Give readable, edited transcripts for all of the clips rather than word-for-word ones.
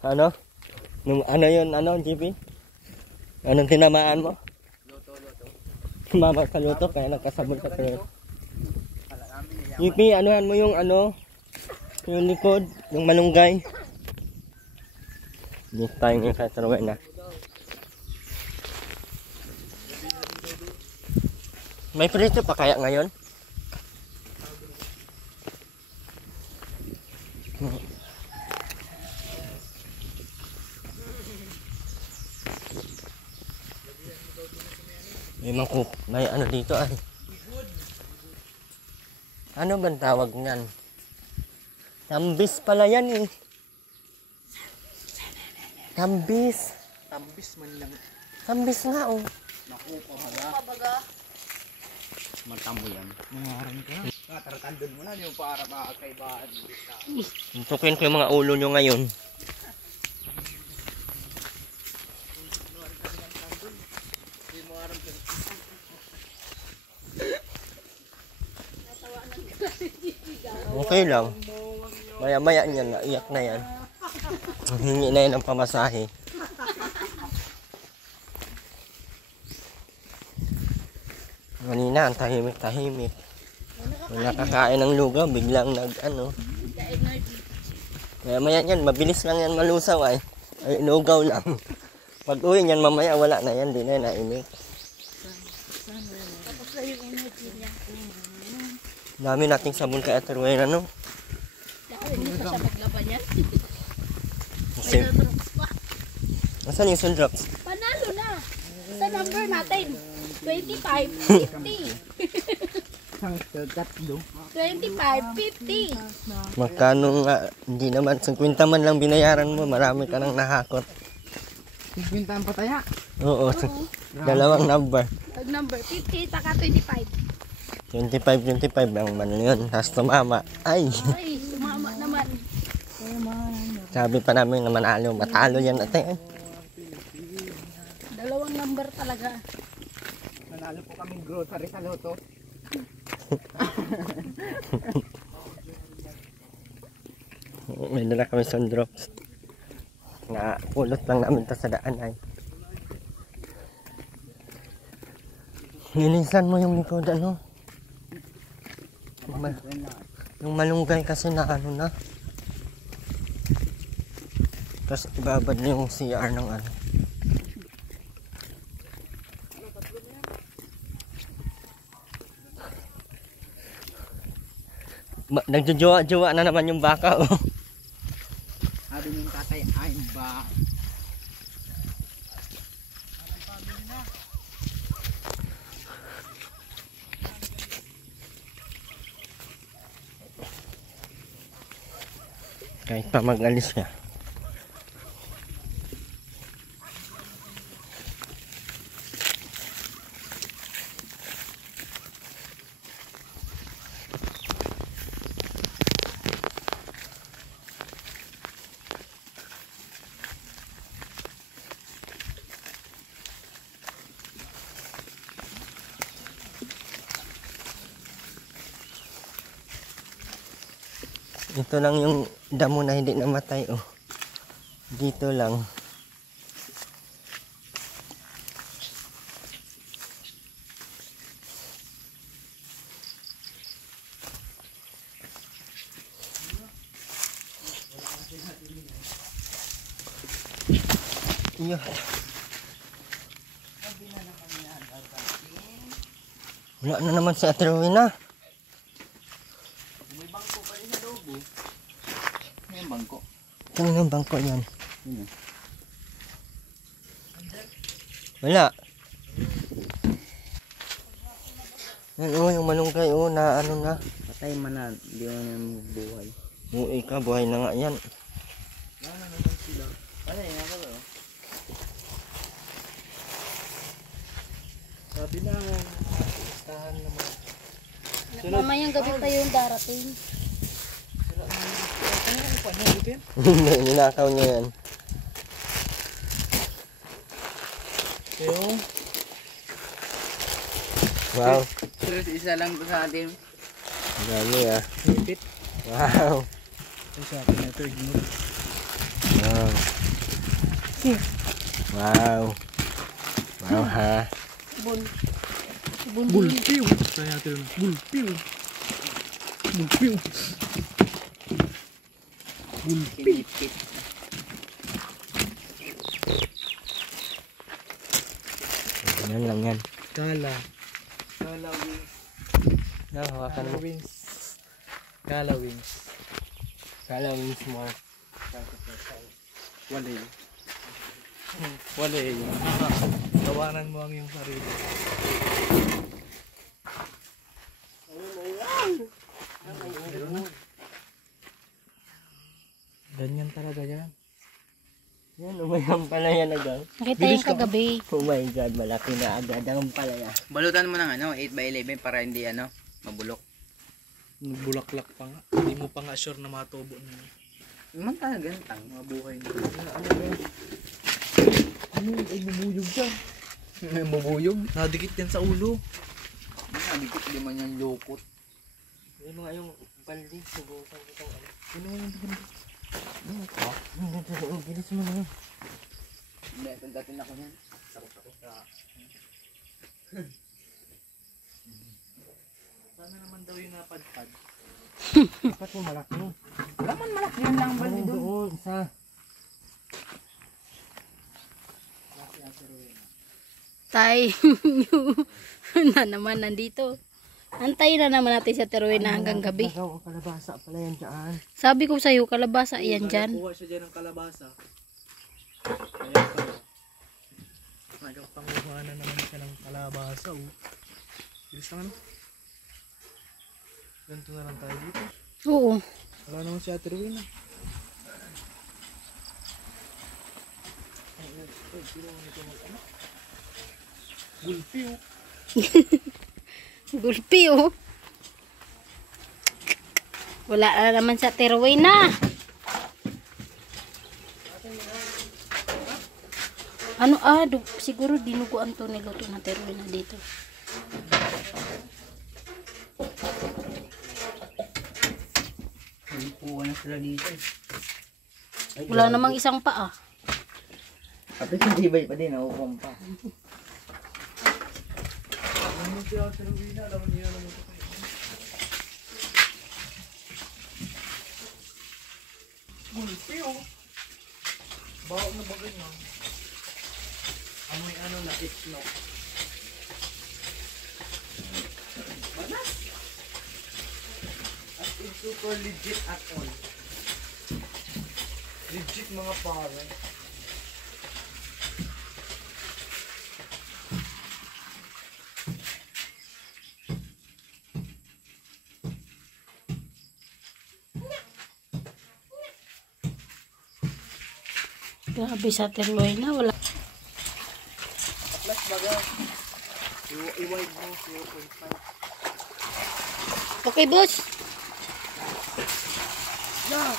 Ano? Ano yun, ano, JP? Anong tinamaan mo? Luto. Tumama sa luto, kaya nagkasabon sa tuloy. JP, anuhan mo yung ano? Yung likod, yung malunggay. Hindi tayo ngayon sa tuloy na. May preso pa kaya ngayon? May ano dito ay. Ano bang tawag niyan? Tambis pala yan eh. Tambis. Tambis man lang. Tambis nga oh. Naku, pabaga. Matamo yan. Nangaran ka. Taratandon mo na yung para makakaibaan. Tuntukin ko yung mga ulo nyo ngayon. Okay lang. Maya-maya niyan, naiyak na yan. Hingi na yan ng pamasahe. Kanina, ang tahimik-tahimik. Wala kakain ng lugaw, biglang nag-ano. Maya-maya yan, mabilis lang yan malusaw ay. Ay, lugaw lang. Pag uwi niyan, mamaya wala na yan, di na naimik. Tapos na yung energy niya. Dami nating sabon kay Ate Rowena, no? Dahil hindi pa siya maglaban yan. Kasi, May drops pa. nasaan yung sundrops? Panalo na. Sa number natin. 25, 50. 25, 50. Magkano nga, hindi naman, 50 man lang binayaran mo, marami ka nang nahakot. 50 ang pataya. Oo, dalawang number. Pag number 50, taka 25. 25 ang ano yun, tapos tumama. Ay, Ay, sumama naman. sabi pa namin na manalo, matalo yan ate. Dalawang number talaga. Manalo po kaming grocery sa loto. May dala kami sundrops. Na pulot lang namin to sa daan ay. Nilisan mo yung likod ano? Yung malunggay kasi na ano na. Tapos ibabad niyo yung CR ng ano. Nagjojowa-jowa na naman yung baka oh. Sabi ng tatay, ay ba? Kahit pa mag-alis siya. Ito lang yung damo na hindi namatay oh. Dito lang. Iyo. Wala na naman si Ate Rowena. May bangko pa rin sa loob oh. May bangko. Kanino bangko yan? Yun, Wala. Yan oh, yung malunggay oh, na ano na. patay man na, hindi mo na buhay. Uy ka, buhay na nga yan. Wala naman sila. Patay na ba oh? Sabi na, tahan naman. Mamayang gabi pa yung darating. Ninakaw niya yan. Yung? Wow. Terus isa lang to sa atin. Dami ah. Lipit. Wow. Sa atin na ito, ignore. Wow. Wow. Wow ha. Bulpiw. Kaya natin yun. Bulpiw. Bulpiw. Bulpiw. Yan lang yan. Kala. Kala wings. Hawakan mo. wings. Kala wings. Kala wings more. Walay. Walay. Tawanan mo ang iyong sarili. Ganyan talaga yan. Yan, umayang pala yan agad. Nakita yung kagabi. Oh my God, malaki na agad ang palaya. Balutan mo ng 8x11 para hindi mabulok. Bulaklak pa nga. Hindi mo pa nga sure na matubo na yun. Naman talaga gantang, mabuhay mo. Ano yun? Ay, bubuyog dyan. Mabubuyog. Nadikit yan sa ulo. Nabikot di man yung lukot. Yung mga yung baldi, subukan ko itong ano. Ano yung dikit? Ang bilis mo na yun. Hindi, pagdating ako yan. Sana naman daw yung napadpad. Dapat mo malaki. Wala man malaki yun lang baldi Ano doon. doon, isa. Tay. na naman nandito. Antayin na naman natin sa Teruin na hanggang gabi. Ang kalabasa pala yan dyan. Sabi ko sa'yo, kalabasa yan dyan. Kuha siya dyan ng kalabasa. Kaya pala. Nagpanguha na naman siya ng kalabasa. Oh. Bilis naman. Ganito na lang tayo dito. Oo. Wala naman si Ate Rowena. Gulpi oh. Gulpi oh. Wala na naman sa Teruin na. Ano siguro dinuguan to niluto na Teruin na dito. Pupuan na sila dito. Wala namang isang paa. Kapit yung tibay pa din, naupong pa. Ano si Ate Rowena? Alam niya naman ito kayo. Gulpi oh. Bawa na ba ganyan? Amoy ano na itlog. Manas! As in super legit at all. Legit mga pare. Grabe sa Teruin na. Wala. Plus baga. I-wide mo 0.5. Okay, boss. Yeah.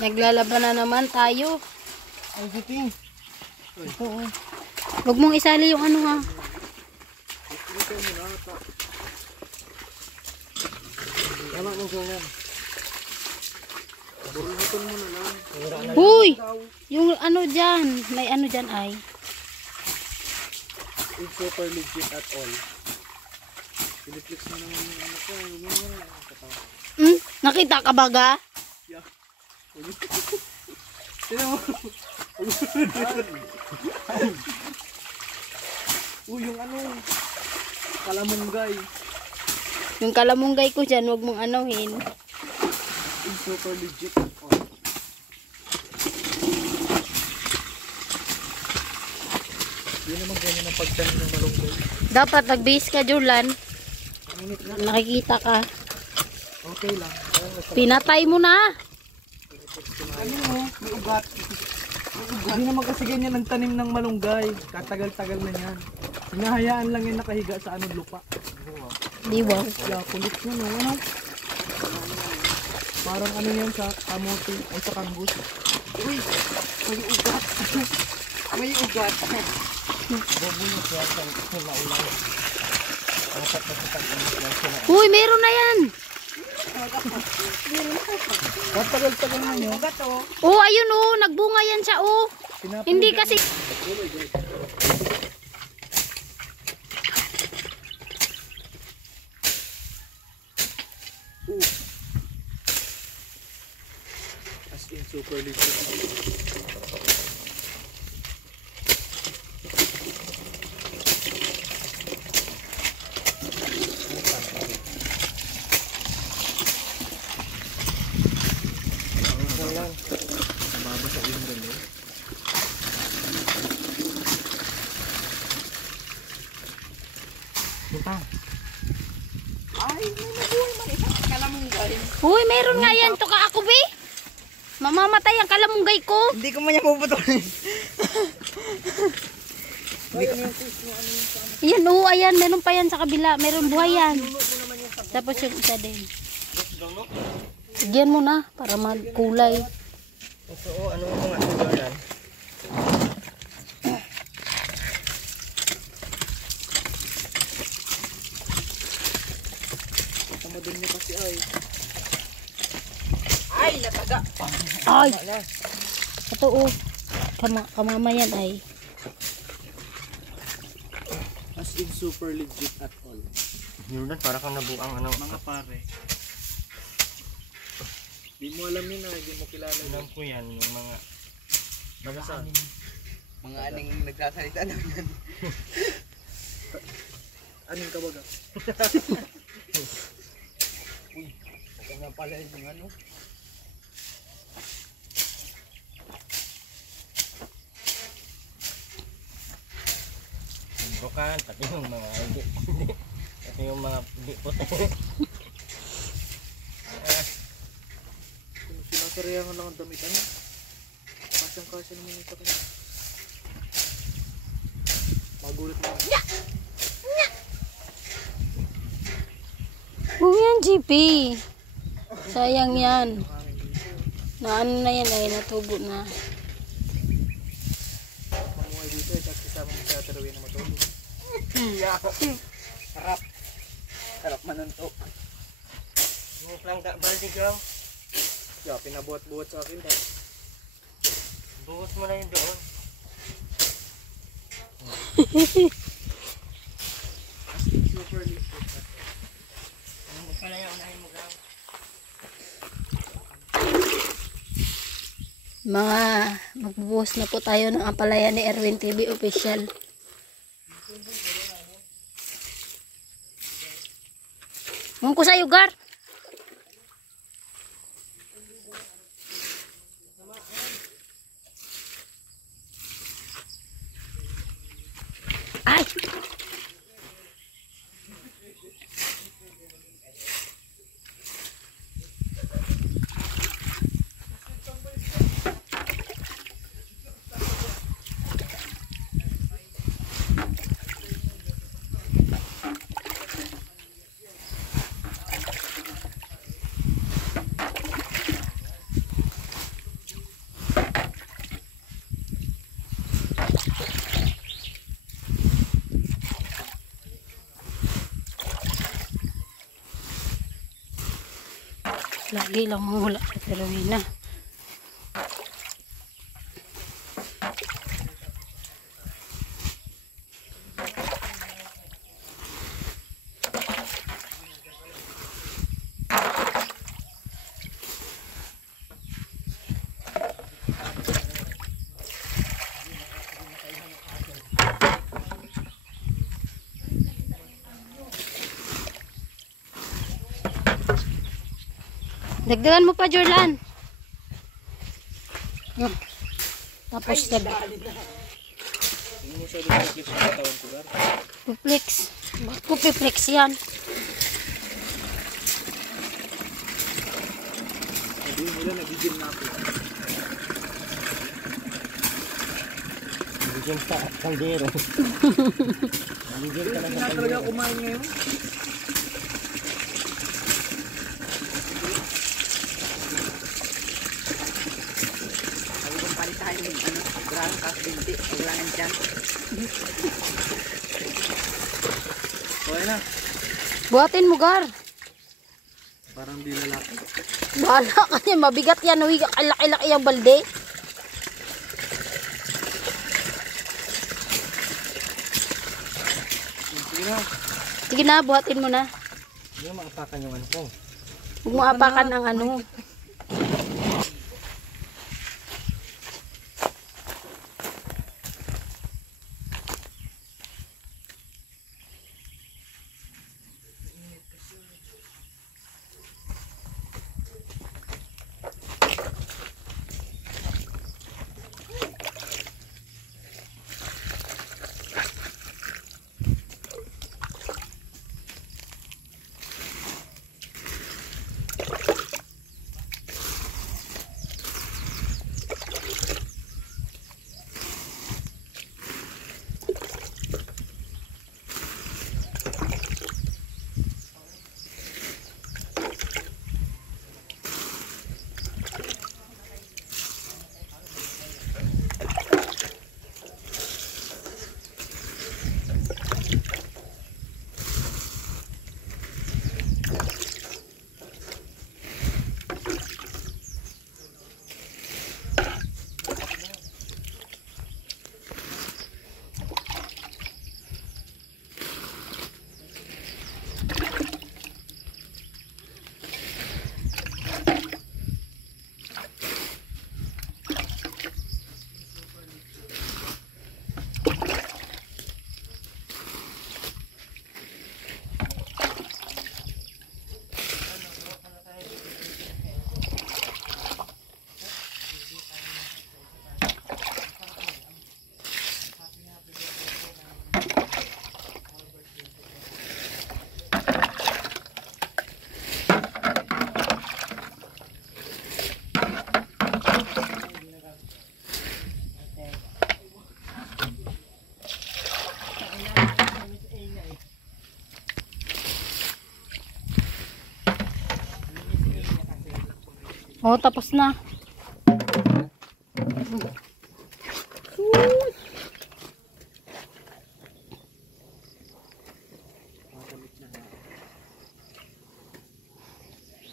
Naglalaban na naman tayo. Ay, Giting. Oo. Huwag mong isali yung ano ha. Tama mo ko yan. Burunutin mo na lang. Huy! Yung ano dyan. May ano dyan ay. It's super legit at all. Piniflix mo naman yung ano ko. Nakita ka baga? Yeah. Sino mo? Yung ano. Kalamunggay. Yung kalamunggay ko dyan, huwag mong anuhin. It's super legit at all. Yun naman ganyan ang pagtanim ng malunggay. Dapat nag-base ka, Julan. Nakikita ka. Okay lang. Pinatay mo na. Ano mo? May ugat. Hindi naman kasi ganyan ang tanim ng malunggay. Katagal-tagal na yan. Hinahayaan lang yan nakahiga sa ano lupa. Di ba? Kaya kulit na no. Ano? Parang ano yan sa kamote o sa kangus. Uy! May ugat! May ugat! Bubulok yan sa ulang. Uy, meron na yan. Tagal-tagal na yun. Oh, ayun oh, nagbunga yan siya oh. Hindi kasi As in super liquid. Mabasa yung galo. Punta. uy, meron nga yan to ka ako be. Mamamatay ang kalamunggay ko. Hindi ko man yan puputulin. Yan oh, ayan, meron pa yan sa kabila. Meron buhay yan. Tapos yung isa din. Sigyan mo na para magkulay. Ito oh, ano mo nga ito Jordan? Tamadin niya kasi ay. Ay, nataga. Ay! Ito oh. Kamama yan ay. As in super legit at all. Jordan, para kang nabuang ano. Mga pare. Di mo alam yun ah, di mo kilala yun. Alam ko yan, yung mga Saan? Mga aning nagsasalita na yan. Anong kabaga? Ito nga pala yung ano. bukan, pati yung mga hindi. Pati yung mga hindi puti. Kung sinasarayangan lang ang damit, ano? Kasyang-kasya naman yung sa kanya. Magulat mo. Huwag yan, GP. Sayang yan. Na ano na yan ay natubo na. Mamuhay dito eh, tapos kasama mo sa tarawin na matulog. Sarap. Sarap manuntok. Yung lang da baldi ko. Yeah, pinabuhat-buhat sa akin. Tapos Buhos mo na yun doon. super liquid. Ano pala yung unahin mo gaw? Mga magbubuhos na po tayo ng ampalaya ni Erwin TV official. Ngung ko sa yugar. Ay! Lagi lang mawala sa Terwina. Dagdagan mo pa, Jordan. Tapos Hindi mo siya dito sa katawan ko, Gar. piplex. Bakit ko piplex yan? Sabihin nila, nagigil na ako. Bigyan sa kaldero. Bigyan ka lang Hindi sa na talaga kaldero. kumain ngayon. Sabi kong palitahin yung ano, grang kakbinti. Paglangan dyan. Okay na. Buhatin mo, Gar. Parang di lalaki. Bahala ka niya. Mabigat yan. Uy, kalaki-laki yung balde. Sige na. Sige na, buhatin mo na. Hindi mo maapakan yung ano ko. Huwag mo apakan ang ano. Oh, tapos na.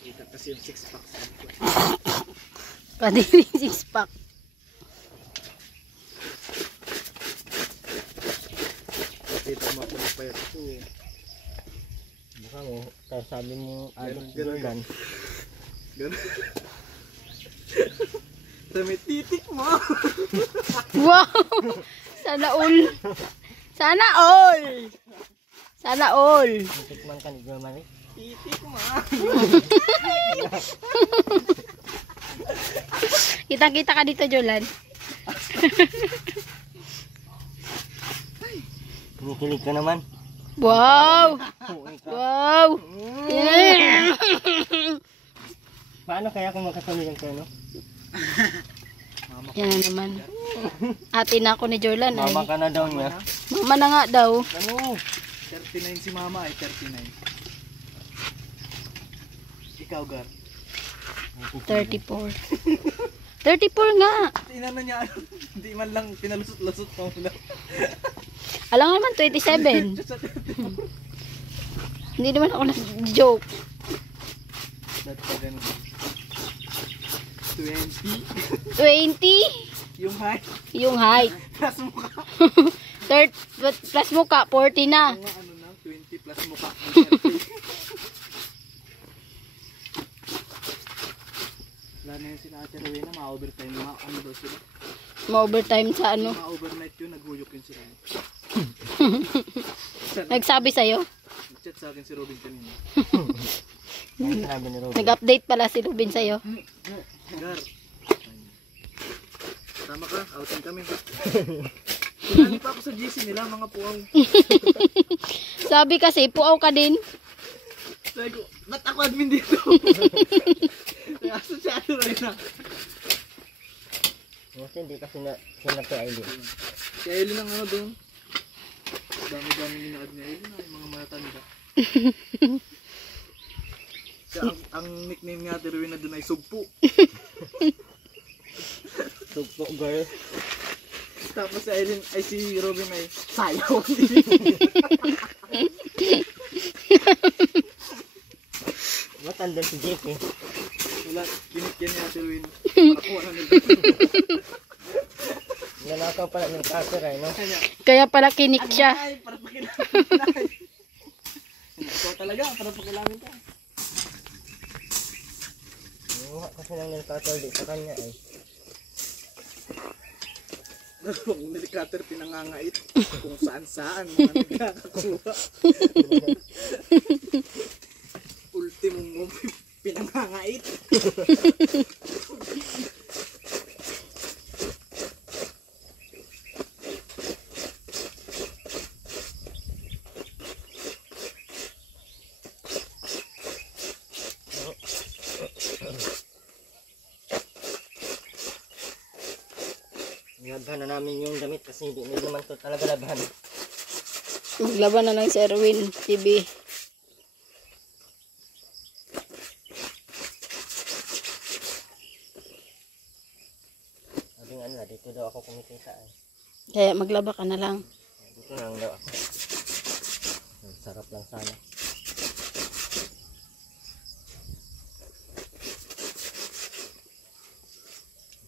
Kita kasi yung 6 packs. Kadiri 6-pack. Kita mo ako pa yan. Baka mo, tapos sabi mo, Ganun, Jordan. Ganun. Sa may titik mo. Wow! Sana all. Sana all. Sana all. Tikman ka ni Germany. Titik mo. Kita-kita ka dito, Jolan. Kinikilig ka naman. Wow! Wow! Yeah! Paano kaya kung magkatuloy ka, no? Yan na naman. Atin ako ni Jorlan ay. Mama ka na daw niya. Mama na nga daw. Ano? 39 si mama ay 39. Ikaw, Gar. 34. 34 nga. Tinano niya, hindi man lang pinalusot-lusot pa muna. Alam nga naman, 27. Hindi naman ako na-joke. Dati pa ganun. 20. 20? Yung height. Yung height. Plus mukha. 30 plus mukha, 40 na. Mga ano na, 20 plus mukha. Wala na yun sila Ate Rowena, ma-overtime. Ano daw sila? Ma-overtime sa ano. Ma-overnight yun, naghuyok yun sila. Nagsabi sa'yo? Nag-chat sa akin si Robin kanina. Ano sabi ni Robin? Nag-update pala si Rubin sa'yo. Gar. Tama ka, outing kami. Kunali pa ako sa GC nila, mga puwaw. Sabi kasi, puaw ka din. Sabi ko, ba't ako admin dito? Kaya asa si Ate Rowena. Kasi hindi kasi sila kay Aileen. Si Aileen ang ano doon. Dami-dami nina-add ni Aileen ay mga matatanda. Siya, ang nickname ni Ate Rowena doon ay Sugpo. Sugpo girl. Tapos si Aileen, ay si Robin ay Sayaw. Nasaan din si JP? Wala, kinikyan niya si Luwin. Para kuha na nila. Nanakaw pala ng cutter ay, no? Kaya pala kinik siya. Ay, para pakilamin ka. Ikaw talaga, para pakilamin ka. Nanguha kasi ng nail cutter di sa kanya ay. Nagawang nilikater pinangangait kung saan-saan mga nagkakakuha. Ultimong mo pinangangait. Nilabhan na namin yung damit kasi hindi naman to talaga labhan. Maglaban na lang si Erwin TV. Sabi nga nila, dito daw ako kumikita ay. Kaya maglaba ka na lang. Dito na lang daw ako. Sarap lang sana.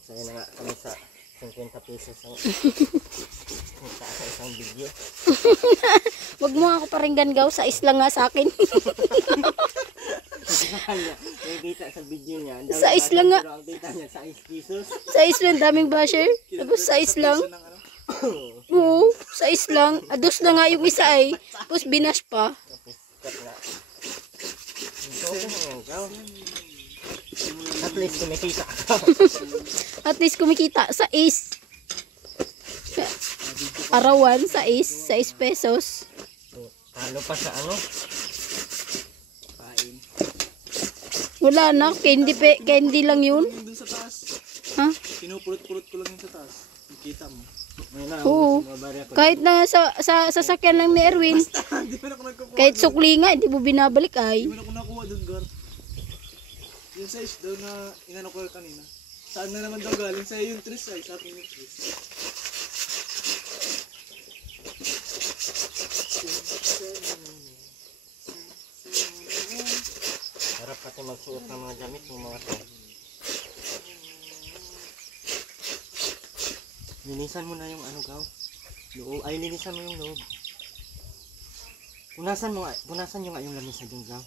Saya na nga kami sa 50 pesos ang sa isang video. Wag mo ako paringgan gaw, sa islang nga sa akin. May kita sa video niya. Sa islang nga. Ang kita niya sa 6 pesos. Sa islang daming basher. Tapos sa islang. Oo, sa islang. Ados na nga yung isa ay. Tapos binash pa. Tapos cut na. Ito ko na yan, ikaw. At least kumikita ka. At least kumikita sa is. Arawan sa is. 6 pesos. Talo pa sa ano? Pain. Wala na. Candy lang yun. Yung dun sa taas. Ha? Pinupulot-pulot ko lang yung sa taas. Nakita mo. May na, Oo. Kahit na sa sasakyan lang ni Erwin. Hindi mo na ako nagkukuha. Kahit sukli nga, hindi mo binabalik ay. Hindi mo na ako nakuha doon, Gar. Yung size daw na inano ko kanina. Saan na naman daw galing? Sa'yo yung tris ay. Sa akin yung tris. Harap kasi magsuot ng mga damit ng mga to. Linisan mo na yung ano gaw. Loob. Ay, linisan mo yung loob. Punasan nyo nga yung lamisa dyan gaw.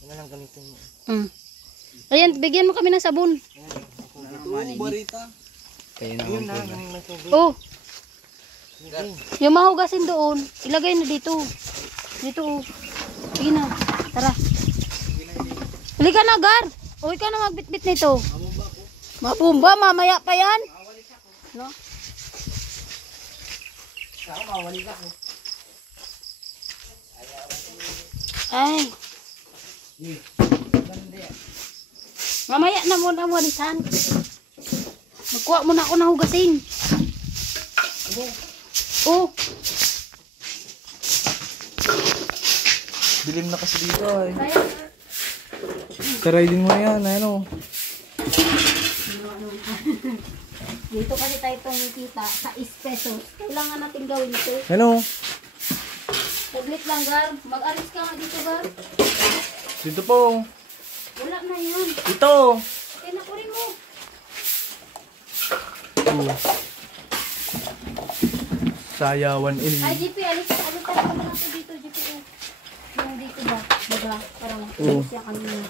Ano lang gamitin mo. Ayan, bigyan mo kami ng sabon. Ito, barita. Yun na, yung may tubig. Oh, Sige. yung mahugasin doon, ilagay na dito. Dito, oh. Sige na, tara. Halika na, Gar. O, ikaw na magbitbit nito. Mapumba, mamaya pa yan. No? Ay. Mamaya na muna walisan. Magkuha muna ako ng hugasin. Oh. Dilim na kasi dito ay. Karay din mo yan, ano. Dito kasi tayo tumikita sa 6 pesos. Kailangan natin gawin ito. Ano? Saglit lang, Gar. Mag-alis ka nga dito, Gar. Dito po. Wala na yan. Ito. Kaya nakurin mo. Sayawan ini. Ay, GP, alis tayo naman natin dito, GP. Yung dito ba? Baga, parang siya kanina.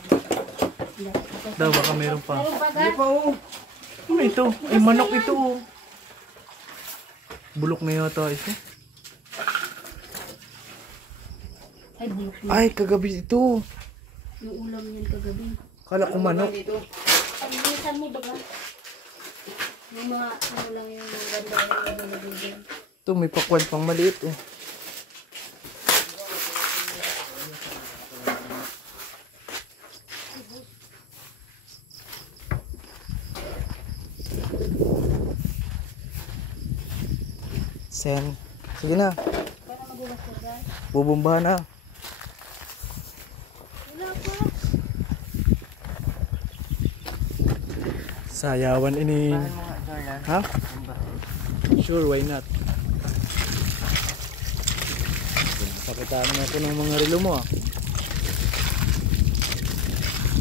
Daw, baka meron pa. Meron ba, Gar? Ano ito? Ay, manok ito. Bulok na yata ito. Ay, bulok na. Ay, kagabi ito. Yung ulam niyan kagabi. Kala ko manok. Pag-bilisan mo, baga. Yung mga, ano lang yung ganda yung nalagay dyan. Ito, may pakwan pang maliit eh. Sen. Sige na. Para magulas ka, Gar. Bubumbahan na. Wala pa. Sayawan ini. Paano mo nga, Jordan? Ha? Sure, why not? Pakitaan mo ako ng mga relo mo ah.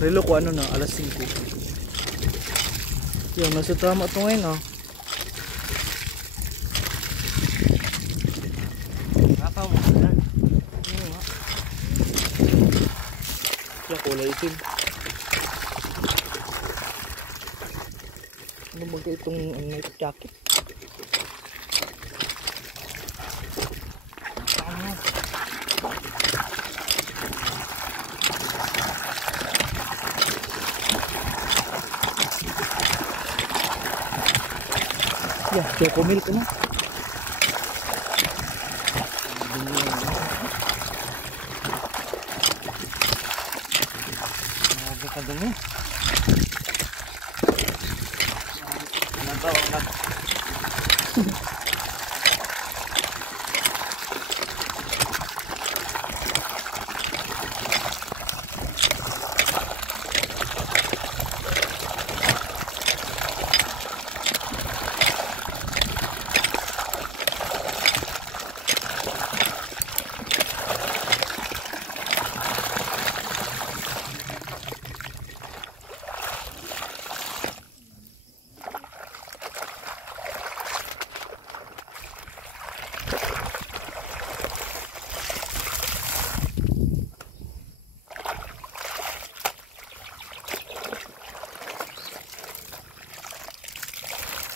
Relo ko ano na, alas 5. Yan, nasa tama ito ngayon ah. Kapaw mo na. Yan, kulay itim. Ano ba itong jacket? Ya, choco milk ano? Grabe ka dumi. Ano to?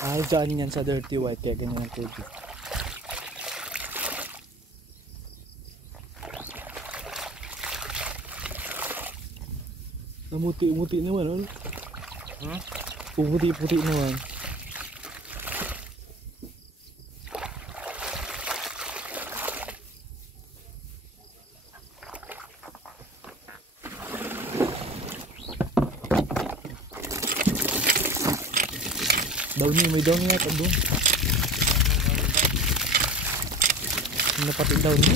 Ah, dyan yan sa dirty white kaya ganyan ang tubig. Namuti-muti naman ano? Pumuti-puti naman. Daw niya, may daw niya doon. Ano pati daw niya?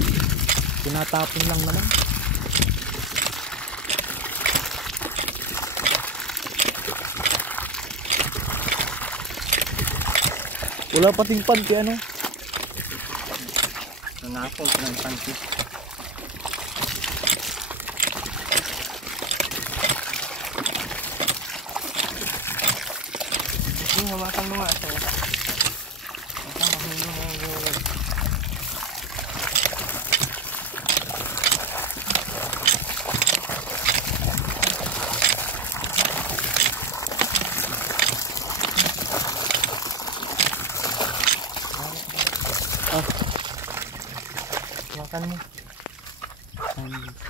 Tinatapon lang naman. Wala pating panty ano? Nanakong ko ng panty. Hawakan mo nga ito. Hawakan mo nga. Hawakan mo. Tama na ito.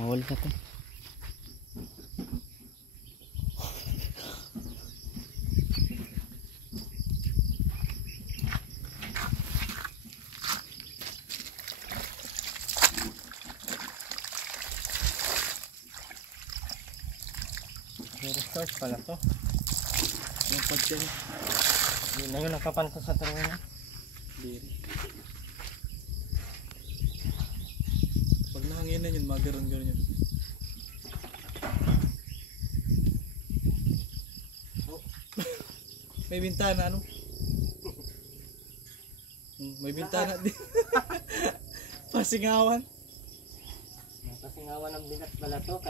Mawala na ito. First pala to. Yung pagyan. Hindi na yun nakapan ko sa terminal. Diri. Pag nahanginan yun, magaron-garon yun. Oh. May bintana, ano? May bintana din. Pasingawan. Kasingawan ng binat pala to.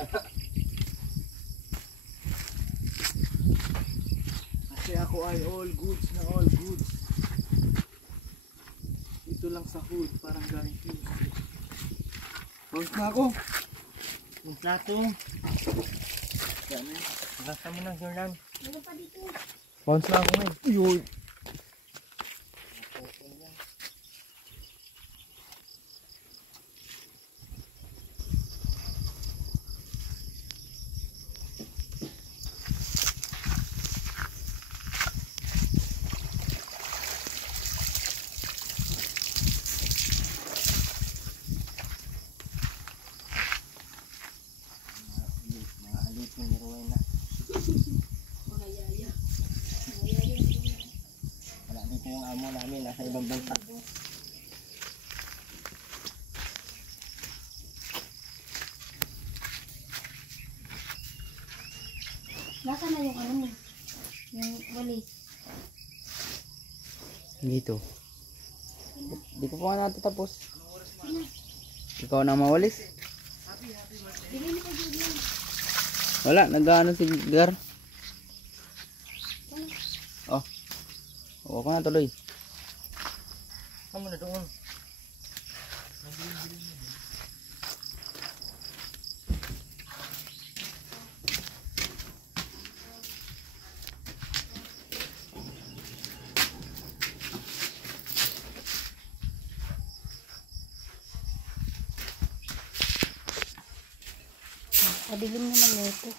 Kasi ako ay all goods na all goods. Dito lang sa hood, parang galing fuse. Bounce na ako. Yung plato. Dami. Basta mo na Jordan. Bounce na ako ngayon. Yun. Mga alipin ni Rowena. Wala dito yung amo namin. Nasa ibang bansa. Nasaan na yung ano mo? Yung walis. Dito. Di ko pa nga natatapos. Ikaw na mawalis. Wala, nag-ano si Gar. Oh. Huwag ko na tuloy. Kamu na doon. Padilim naman nito.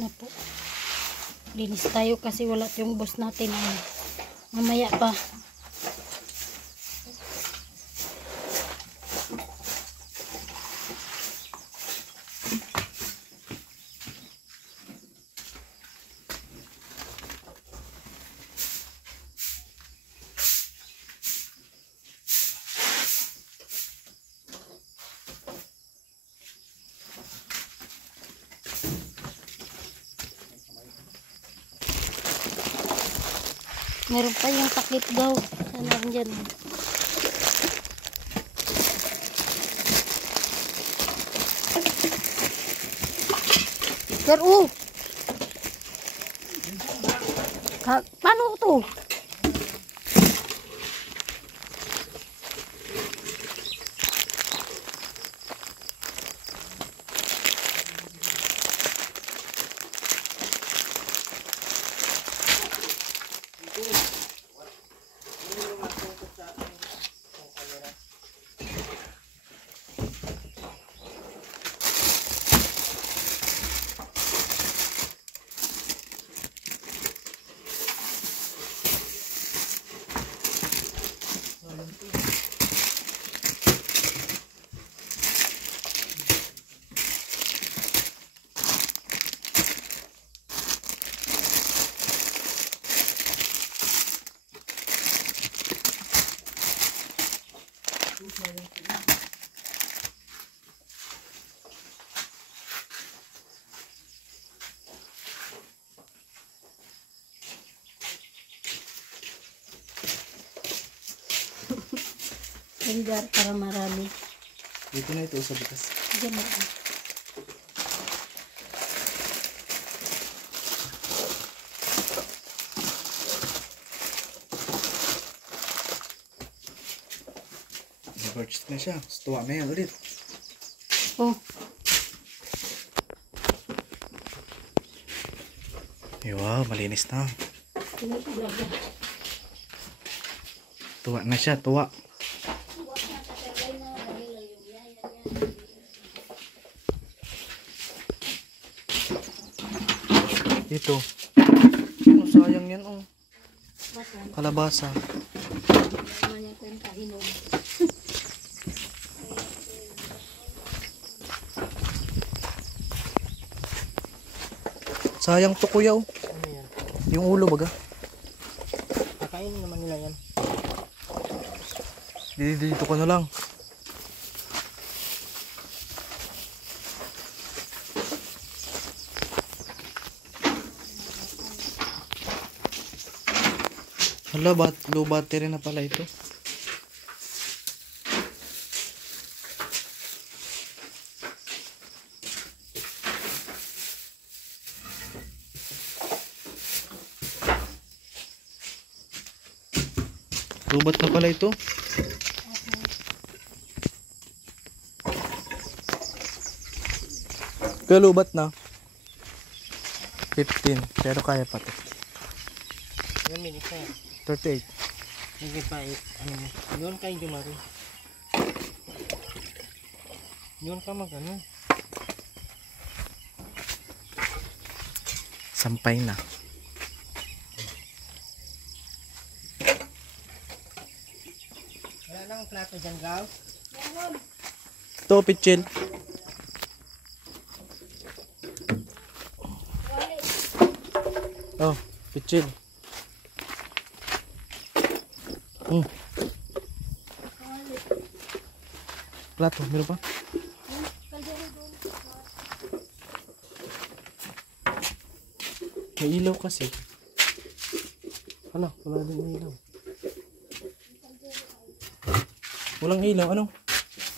Na po. Linis tayo kasi wala yung boss natin. Mamaya pa. Meron pa yung takip daw. Sana dyan. Sir, paano to? Hanggar para marami. Dito na ito sa bukas. Diyan na. Nag-purchase na siya. Tuwa na yan ulit. Oh, Wow, malinis na. Tuwa na siya, tuwa. Ito. Ano, sayang yan, oh. Kalabasa. naman yung kwenta hinog. Sayang to, kuya, oh. Ano yan? Yung ulo, baga. Kakainin naman nila yan. Dito ka na lang. Hala, low battery na pala ito. Lubat na pala ito. Kaya lubat na. 15. Pero kaya pa ito. Ilang minutes na yan? 38. Hindi pa, ano, yun kayo dumari. Yun ka mag ano. Sampay na. Wala nang plato dyan, Gaw. Ito, pichil. Oh, pichil. Plato, meron pa? May ilaw kasi. Hala, wala din ilaw. Walang ilaw, ano?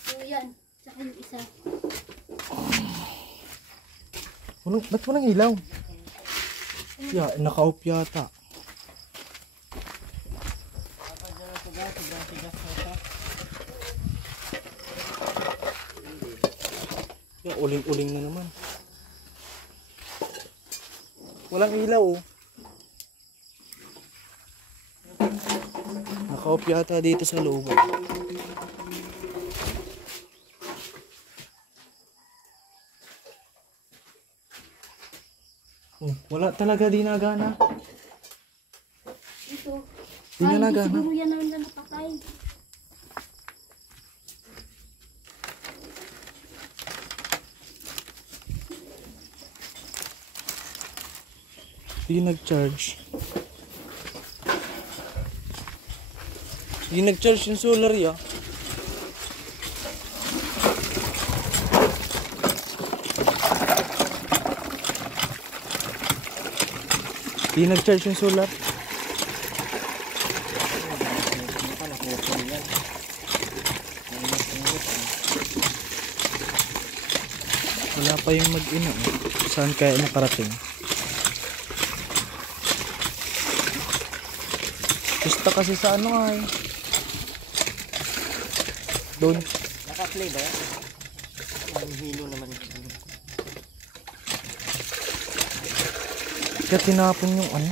So yan, saka yung isa. Ba't walang ilaw? Yeah, naka-off yata. Kapag dyan ang tugas, sobrang tigas na ito. Yeah, uling-uling na naman. Walang ilaw, oh. Naka-off yata dito sa loob. Wala talaga, di nagana. Ito. Di na nagana. Siguro yan naman na napatay. Di nag-charge. Di nag-charge yung solar, ya. Di nag-charge yung solar. pa yung mag-ina. Saan kaya nakarating? Gusto kasi sa ano ay. Doon. Naka-play ba? Ang hilo naman. Kaya tinapon yung ano.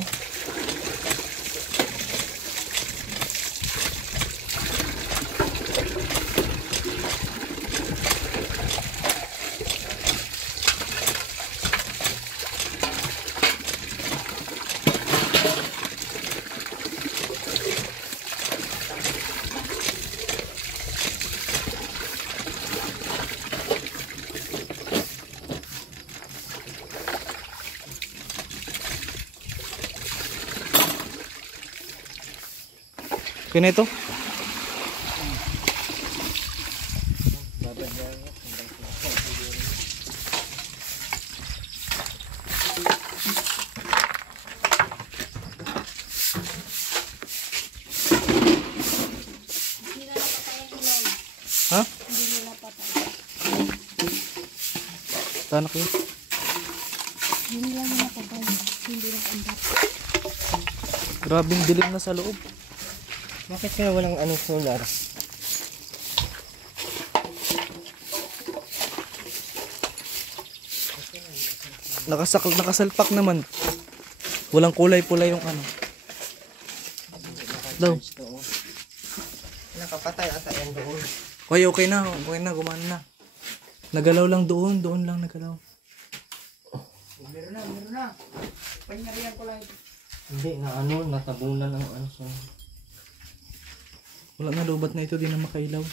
Okay na ito? Ha? Tanak yun? Hindi lang yung napapay. Hindi lang ang Grabing dilim na sa loob. Bakit kaya walang anong solar? Nakasalpak naman. Walang kulay-pula yung ano. Daw. Nakapatay ata yan doon. Okay, okay na. Okay na, gumana na. Nagalaw lang doon. Doon lang nagalaw. Meron na. Panyarihan ko lang ito. Hindi na ano, natabunan ng ano so. Wala na, lobat na ito. Di na makailaw.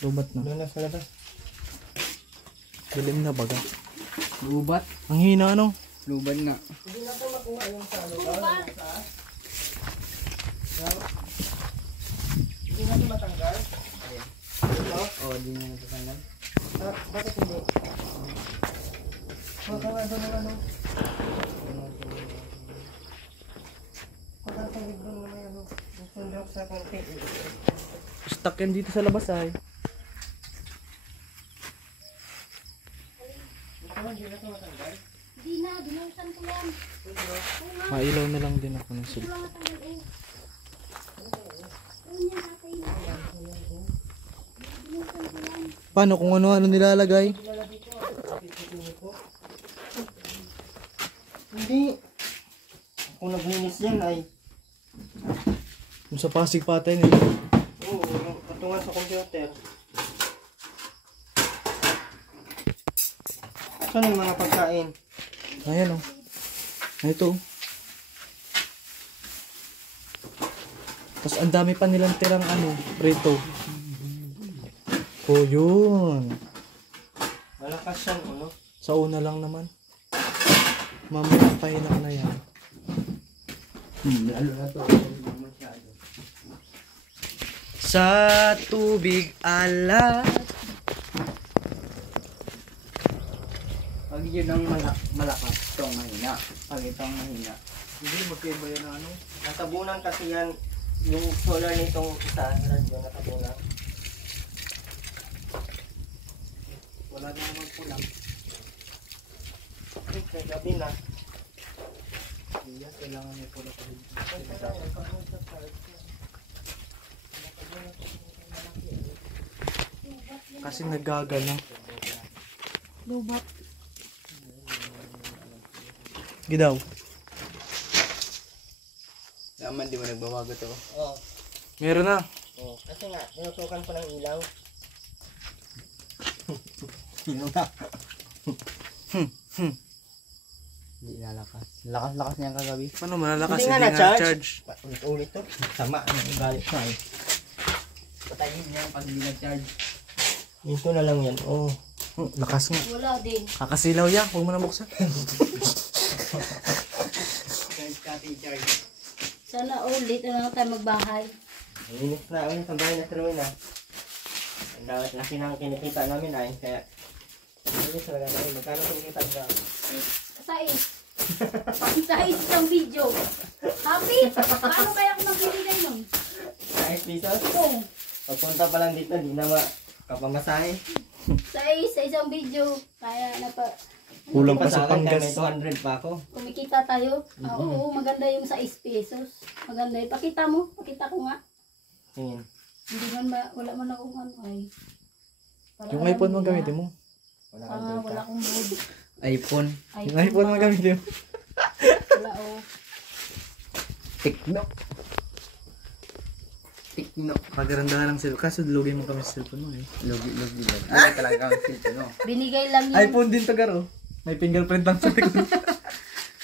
Lobat na. Doon na sa labas. Dilim na baga. Lubat. Ang hina ano? Luban na. Hindi na ito makuha yung sa ano. Hindi na ito matanggal. Oo, di na natatanggal. Bakit hindi? Baka nga doon ano. Pagkatawid doon naman ano. Sundok sa konti. Stuck yan dito sa labas ay. Hindi na, dinusan ko yan. Mailaw na lang din ako ng sulok. Wala matanggal eh. Ayun yan natin. Dinusan ko yan. Paano kung ano-ano nilalagay? Hindi. Kung naglinis yan ay. Kung sa pasig patay nila. Oo, yung patungan sa computer. Saan yung mga pagkain? Ayan o. Ito. Tapos ang dami pa nilang tirang ano, prito. Oh, yun. Malakas yan, ano? Sa una lang naman. Mamaya pahinak na yan. Lalo na to. Sa tubig alat. Pag yun ang malakas, itong mahina. Pag itong mahina. Hindi, magkaiba yan ano. Natabunan kasi yan. Yung solar nitong isa, radyo natabunan. Wala na naman pulang. Ay, kagabi na. Iya, kailangan niya pula pa rin. Kasi nagagano. Lubat. Gidaw. Naman, di mo nagbabago to. Oo. Meron na. Oh, kasi nga, tinutukan pa ng ilaw. Hindi lalakas. Lakas-lakas niya kagabi. Paano malalakas? Hindi nga Hindi na-charge. charge. Ulit-ulit to. Sama, ang galit na eh. Patayin niya pag hindi nag-charge. Ito na lang yan, oh. Lakas nga. Wala din. Kakasilaw yan. Huwag mo na buksan. Charge kati, charge. Sana ulit na lang tayo magbahay. Linis na ulit ang bahay na tuloy na. Ang dawat laki ng kinikita namin ay, kaya linis talaga namin. Magkano kinikita ka? Sais. Sais ng video. Happy? Paano kaya ako magbibigay nun? 5 pesos? Oo. Pagpunta pa lang dito, di na makapamasahe. Sa isang video, kaya na pa, Kulang pa sa May panggas. 200 pa ako. kumikita tayo. Oo, maganda yung 6 pesos. Maganda yun. Pakita mo, pakita ko nga. Tingin. Hindi man wala man akong ano ay. Para Yung alam iPhone mo nila. gamitin mo. Wala akong mood. iPhone. Yung iPhone iPhone mo ba? gamitin mo. Wala oh. TikTok. TikTok. Pagdarandahan ng cellphone. Kaso lugin mo kami sa cellphone mo eh. Logi. Hindi talaga ang cellphone, no? Binigay lang yun. iPhone din to garo. May fingerprint lang sa likod.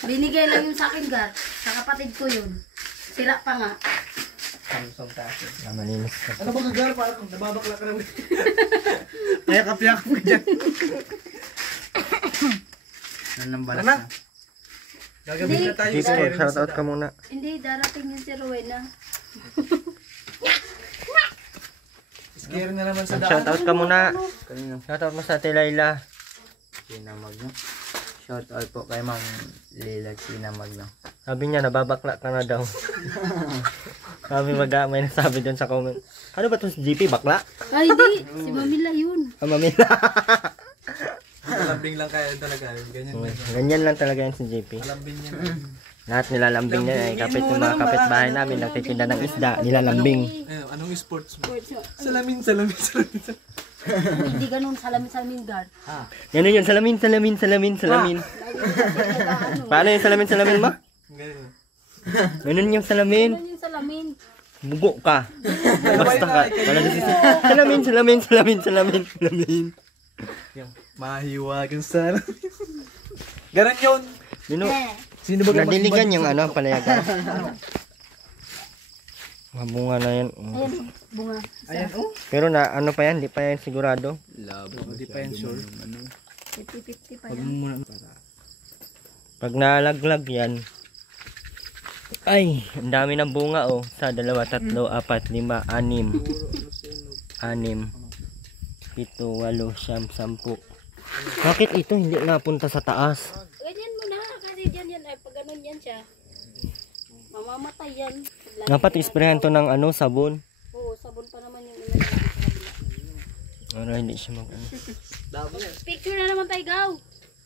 Binigay lang yun sa akin, Gar. Sa kapatid ko yun. Sira pa nga. Samsung tayo. Malinis ka. Ano ba gagawin? Parang nababakla ka naman. Payakap-yakap ka dyan. Nanambalas Ano? na. Gagawin na tayo. Discord, shoutout ka muna. Hindi, darating yun si Rowena. Scare na naman sa daan. Shoutout ka muna. Kanino? Shoutout mo sa Ate Laila. Sinamag no? Shout out po kay Ma'am Lila Sinamag no? Sabi niya, nababakla ka na daw. Sabi may nasabi doon sa comment. Ano ba ito si GP? Bakla? Ay, di. Si Mamila yun. Mamila. Lambing lang kaya talaga. Ganyan ba? Ganyan lang talaga yan si GP. Lambing niya. Lahat nilalambing niya. Kapit yung mga kapitbahay namin, nagtitinda ng isda, nilalambing. Anong sports mo? Sports mo. Salamin. Hindi ganun, salamin, Gar. Ganun yun, salamin. Lagi Paano yung salamin mo? Ganyan. Ganun yung salamin. Ganun yung salamin. Bugo ka. Basta ka. Wala na salamin. Mahiwa kang salamin. Ganon yun. Yun o. Sino ba Nadiligan yung ano, palayagan. Mabunga na yan. Ayan, bunga. Ayan oh. Pero na ano pa yan, di pa yan sigurado. Hindi pa yan sure. 50-50 pa Pag yan. muna. Pag nalaglag yan, ay, ang dami ng bunga oh. Sa 2, 3, 4, 5, 6, 6, 7, 8, 9, 10. Bakit ito hindi napunta sa taas? Ganyan mo na, kasi dyan yan, ay pag ganun yan siya. Mamamatay yan. Dapat isprehan to ng ano, sabon. Oo, sabon pa naman yung ilan sa kabila. Para hindi siya mag ano. Damo yan. Picture na naman tayo, Gaw.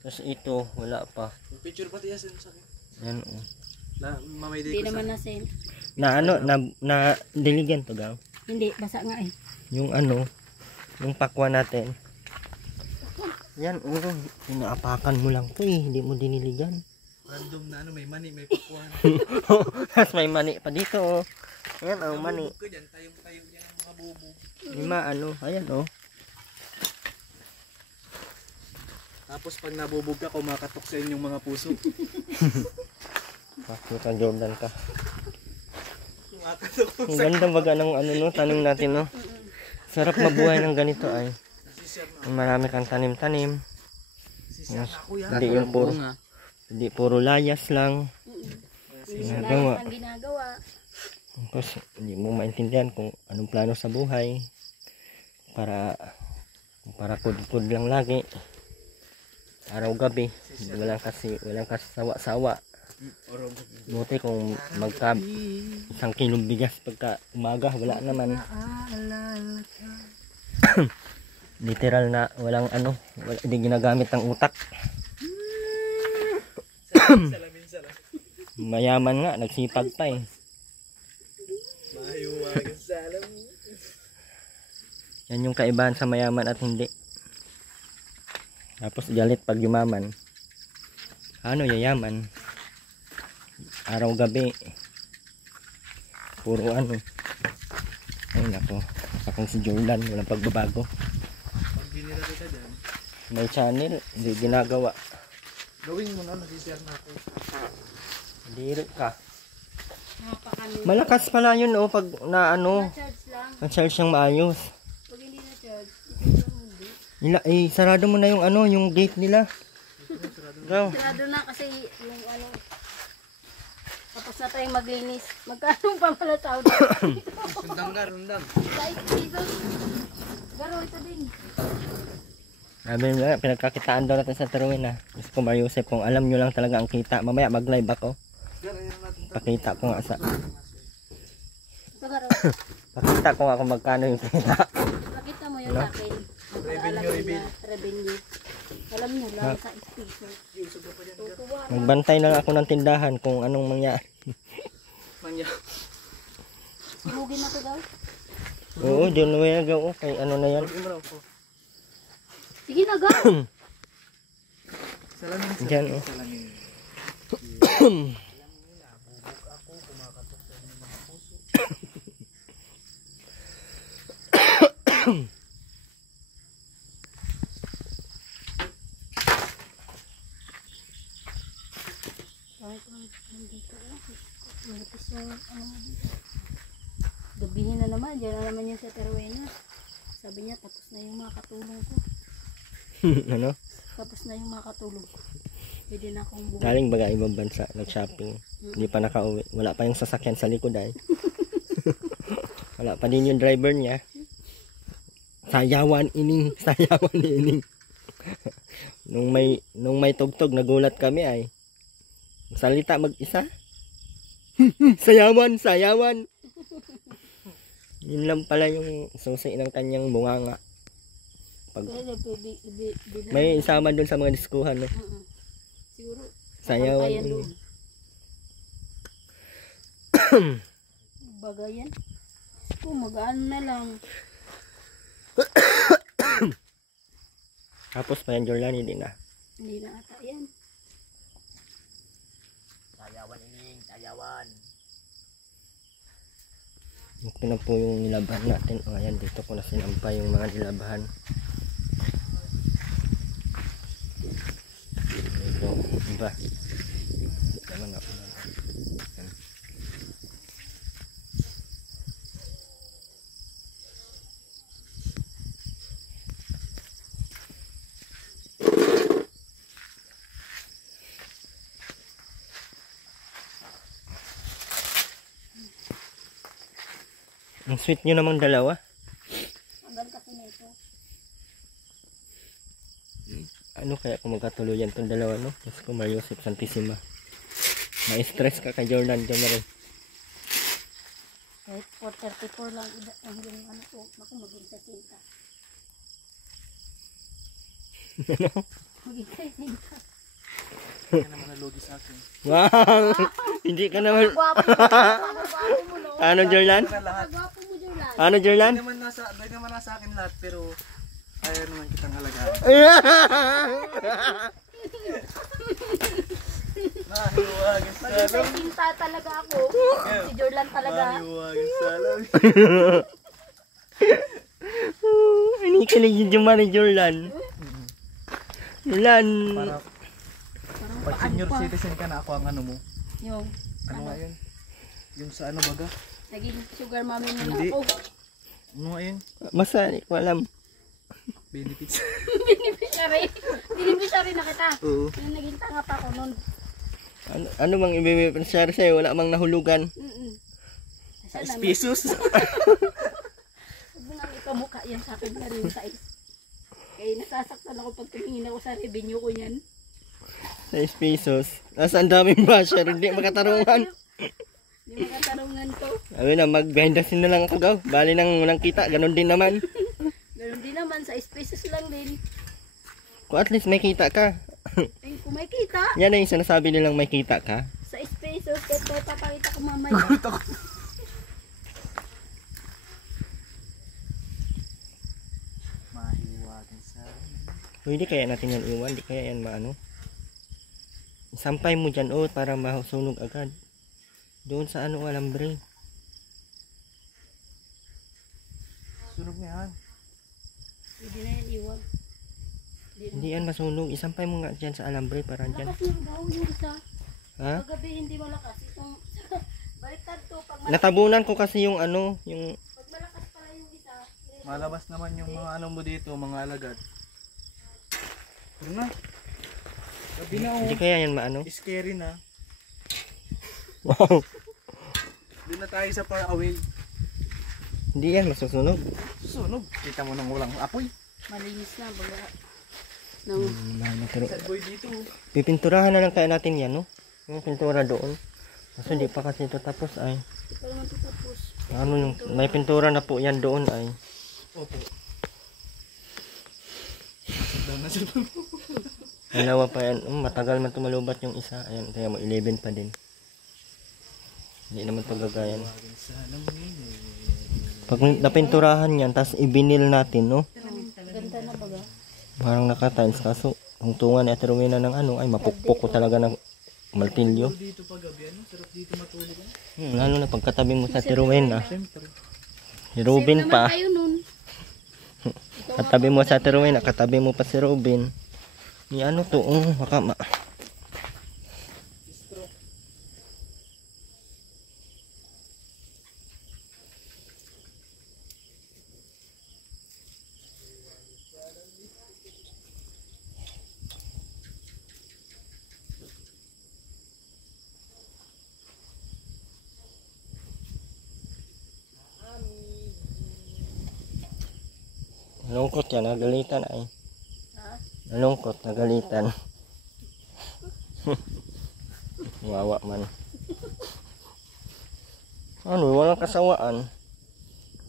Tapos ito, wala pa. Picture pati yasin sa akin. Yan oh. Mamay Hindi naman nasin. Na ano, na diligan to gaw. Hindi, basa nga eh. Yung ano, yung pakwa natin. Yan oh, inaapakan mo lang to eh, hindi mo diniligan. Random na ano, may mani, may pakuan. Tapos may mani pa dito oh. Ayan oh, mani. Ko dyan, tayong-tayo dyan ang mga bubo. Lima ano, ayan oh. Tapos pag nabubog ka, kumakatok sa inyong mga puso. Bakit ka Jordan ka? Kumakatok Ang sa ganda baga ng ano no, tanim natin no. Sarap mabuhay ng ganito ay. Marami kang tanim-tanim. sisya na kuya. Hindi yung puro, hindi puro layas lang. Ginagawa. Ang ginagawa. Tapos hindi mo maintindihan kung anong plano sa buhay. Para kud-kud lang lagi. Araw-gabi. Walang sawa-sawa. Buti kung magka 1 kilong bigas pagka umaga, wala naman. Literal na walang ano, hindi ginagamit ang utak. Salamin. Mayaman nga, nagsipag pa eh. Mahiwa kang salamin. Yan yung kaibahan sa mayaman at hindi. Tapos galit pag yumaman. Ano yayaman? Araw-gabi. Puro ano. Ay nako. Akong si Jordan, walang pagbabago. Pag ginira kita dyan, May channel, hindi ginagawa. gawin mo na, nasisiyar na ako. Diri ka. Napakanin. Malakas pala yun oh, pag na ano, Na-charge lang. na-charge siyang maayos. Pag hindi na-charge, ito lang hindi. Sarado mo na yung ano, yung gate nila. Go. Sarado na kasi yung ano. Tapos na tayong maglinis. Magkano pa pala tao dito? Rundang. 5 pesos. Garo, ito din. Sabi nila, pinagkakitaan daw natin sa Teruin na. Gusto ko Mariusep, kung alam nyo lang talaga ang kita. Mamaya mag-live ako. Pakita ko nga sa... Ito garo. Pakita ko nga kung magkano yung kita. Pakita mo yun sa akin. Revenue reveal. Revenue. Alam nyo lang sa piso. Tutuwa na. Magbantay na lang ako ng tindahan kung anong mangyari. Manya. Lugin na to daw. Oo, doon na yan gaw. Kay ano na yan. Sige na ga. Salamin sa Diyan, oh. salamin. Gabihin na naman, dyan na naman yung sa Terwena. Sabi niya, tapos na yung mga katulong ko. Ano? Tapos na yung mga katulong ko. Pwede na akong bumili. Galing baga ibang bansa, nag-shopping. Hindi pa nakauwi. Wala pa yung sasakyan sa likod ay. Wala pa din yung driver niya. Sayawan ining, sayawan ining. nung may tugtog, nagulat kami ay. Salita mag-isa. Sayawan, sayawan. Yun lang pala yung susi ng kanyang bunganga. Pwede, May isama doon sa mga diskuhan. No? siguro. Sayawan Ayan ining. doon. Bagayan. Kung magaan na lang. Tapos pa yan, Jordan, hindi na. Hindi na ata yan. Sayawan ining, sayawan. Ito na po yung nilabahan natin. O ayan, dito ko na sinampay yung mga nilabahan. Ito, iba. Naman ako. Ayan. Ang sweet nyo namang dalawa. Hanggang kasi nito. Ano kaya kung magkatuluyan itong dalawa, no? Diyos ko, Mario Joseph Santissima. Ma-stress ka kay Jordan dyan na rin. Kahit 434 lang ang yung ano ko. Naku, maging sa sinta. Maging sa sinta. Kaya naman nalugi sa akin. Wow! Hindi ka naman... Gwapo mo, no? Ano, Jordan? Na lahat. Gwapo mo, Jordan. Ano, Jordan? Hindi naman nasa akin lahat pero ayaw naman kitang alagaan. Mahiwagan sa Maging sa sinta talaga ako. Si Jordan talaga. Mahiwagan sa alam. Ini kilig yung ni Jordan. Jordan. Para pag senior citizen ka na ako ang ano mo. Yung, Ano nga yun? Yung sa ano baga? naging sugar mommy mo na Hindi. ako. Ano nga yun? Masa, hindi ko alam. Benefits. Beneficiary. Beneficiary na kita. Oo. Yung naging tanga pa ako nun. Ano mang ibibigay sa'yo? Wala mang nahulugan. Sana naman. Pesos. Huwag mo nang ipamukha yan sa akin na rin size. Kaya nasasaktan ako pag tumingin ako sa revenue ko yan. 6 pesos. Nasa ang daming basher, hindi makatarungan. Hindi makatarungan to. Sabi na, mag-vendasin na lang ako gaw. Bali nang walang kita, ganun din naman. Ganun din naman, sa pesos lang din. Kung at least may kita ka. Ay, kung may kita, Yan na yung sinasabi nilang may kita ka. sa pesos, kahit may papakita ko mamaya. Mahiwagan sa Pwede kaya natin yan iwan, di kaya yan maano. Sampay mo dyan, oh, para masunog agad. Doon sa ano, alambre. sunog na yan. Hindi na yan iwan. Hindi yan masunog. Isampay mo nga dyan sa alambre para dyan. Malakas yung daw yung isa. Ha? Paggabi hindi malakas. Itong, baliktad to. Pag Natabunan ko kasi yung ano, yung... pag malakas pala yung isa, Malabas naman yung mga ano mo dito, mga alagad. Pero na. Gabi na Hindi oh. kaya yan maano. Scary na. Wow. Doon na tayo sa far away. Hindi yan masusunog. Susunog. Kita mo nang walang apoy. malinis na. Baga, nang, Sad boy dito. Pipinturahan na lang kaya natin yan, no? Yung pintura doon. Kasi di pa kasi ito tapos ay. hindi pa naman ito tapos. Ano yung... May pintura na po yan doon ay. Opo. Down na cellphone mo. Dalawa pa yan. Matagal man tumalubat yung isa. Ayan, kaya mo 11 pa din. Hindi naman pagagayan. Pag napinturahan yan, tapos ibinil natin, no? Ganda na baga. Parang naka-tiles. Kaso, tungtungan ni Ate Rowena ng ano, ay mapukpok ko talaga ng martilyo. Dito pag gabi, ano? Sarap dito matulog. Lalo na pagkatabi mo sa Ate Rowena. Siyempre. Si Robin pa. Kayo nun. Katabi mo sa Ate Rowena, katabi mo pa si Robin. Ni ano to, baka nalungkot yan, nagalitan ay. Nalungkot, nagalitan. Wawa man. Ano, walang kasawaan.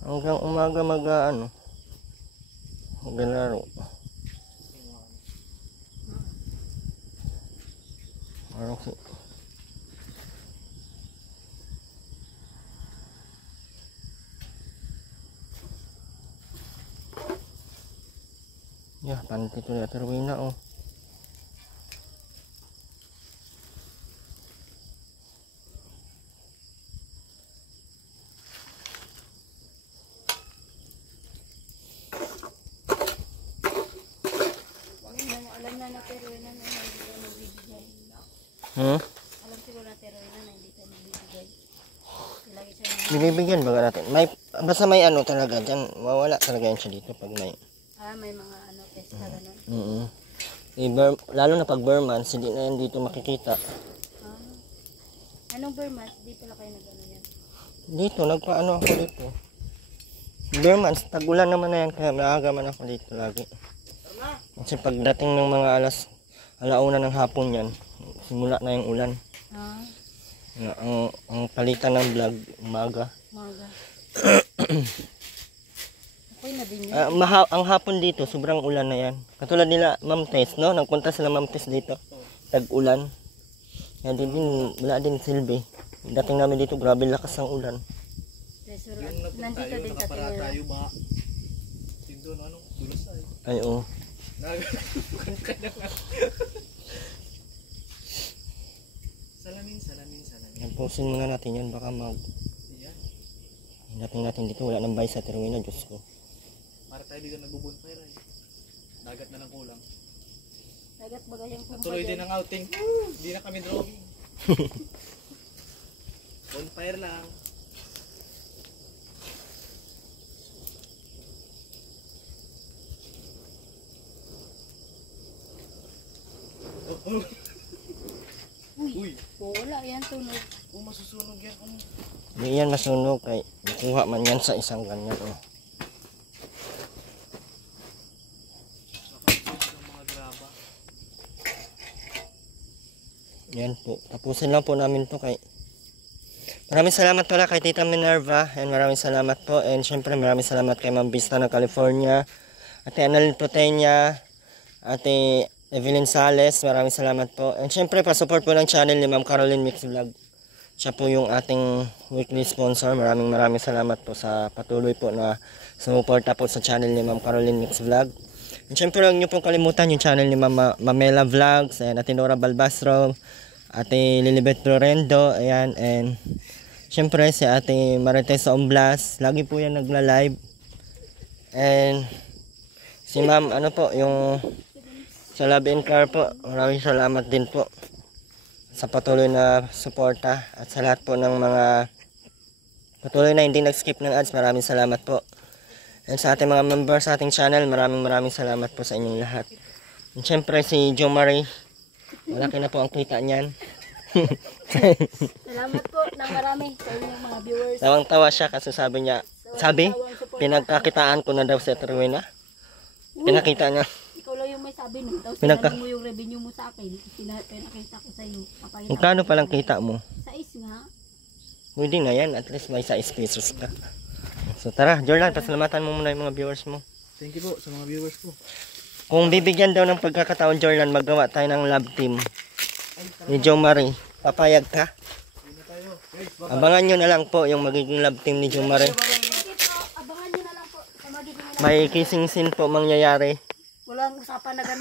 Hanggang umaga maglalaro. Parang si... Ya, panty to na Rowena, oh. Alam na na pero na hindi ka magbibigay. Alam siguro na pero na hindi ka magbibigay. Lagi siya Bibigyan baga natin. Basta may ano talaga dyan, mawala talaga yan siya dito pag may... may mga ano, pesta ganun. Lalo na pag Burmans, hindi na yan dito makikita. Anong Burmans? Di pala kayo nag-ano yan? Dito, nagpaano ako dito. Burmans, tag-ulan naman na yan, kaya maaga man ako dito lagi. Kasi pagdating ng mga alauna ng hapon yan, simula na yung ulan. Ang palitan ng vlog, umaga. Okay na din yun. Ang hapon dito, sobrang ulan na yan. Katulad nila, Ma'am Tess, no? Nagpunta sila Ma'am Tess dito. Tag-ulan. Kaya wala din silbi. Dating namin dito, grabe lakas ng ulan. Yes, nandito din sa Tinira. Tayo ba? Tindo na ano? Bulusay. Ay, oo. Salamin. Nagpusin muna natin yan, baka hinapin natin dito, wala nang bay sa Rowena, Diyos ko. Para tayo dito nagbubunfire ay. Dagat na lang kulang. Dagat bagayang Natuloy din ang outing. Hindi na kami drawing. Bonfire lang. Uy. Wala yan tunog. Masusunog yan. Hindi yan masunog, kay nakuha man yan sa isang ganyan, oh. Yan po. Tapusin lang po namin to kay... Maraming salamat pala kay Tita Minerva. And maraming salamat po. And syempre maraming salamat kay Ma'am Vista ng California. Ate Annalyn Protenia. Ate Evelyn Sales. Maraming salamat po. And syempre pa-support po ng channel ni Ma'am Caroline Mix Vlog. Siya po yung ating weekly sponsor. Maraming salamat po sa patuloy po na sumuporta po sa channel ni Ma'am Caroline Mix Vlog. And syempre huwag niyo pong kalimutan yung channel ni Mamela Vlogs. And Ate Nora Balbastro. Ate Lilibet Florendo, ayan, and syempre si Ate Marites Omblas, lagi po yan nagla-live. And si Ma'am, ano po, yung sa Love and Care po, maraming salamat din po sa patuloy na suporta at sa lahat po ng mga patuloy na hindi nag-skip ng ads, maraming salamat po. And sa ating mga members sa ating channel, maraming salamat po sa inyong lahat. And syempre si Jo Marie, malaki na po ang kita niyan. Salamat po ng marami sa inyong mga viewers. Tawang-tawa siya kasi sabi niya, pinagkakitaan ko na daw sa Rowena. Pinakita niya. Ikaw lang yung may sabi nun. Tapos Pinagka- mo yung revenue mo sa akin. Pinakita ko sa iyo. Magkano palang kita mo? Sa nga. Pwede na yan, at least may 6 pesos ka. So tara, Jordan, pasalamatan mo muna yung mga viewers mo. Thank you po sa mga viewers ko. Kung bibigyan daw ng pagkakataon, Jordan, magawa tayo ng love team ni Jo Marie. Papayag ka? Abangan nyo na lang po yung magiging love team ni Jo Marie. Abangan nyo na lang po sa magiging May kissing scene po mangyayari. walang usapan na ganun.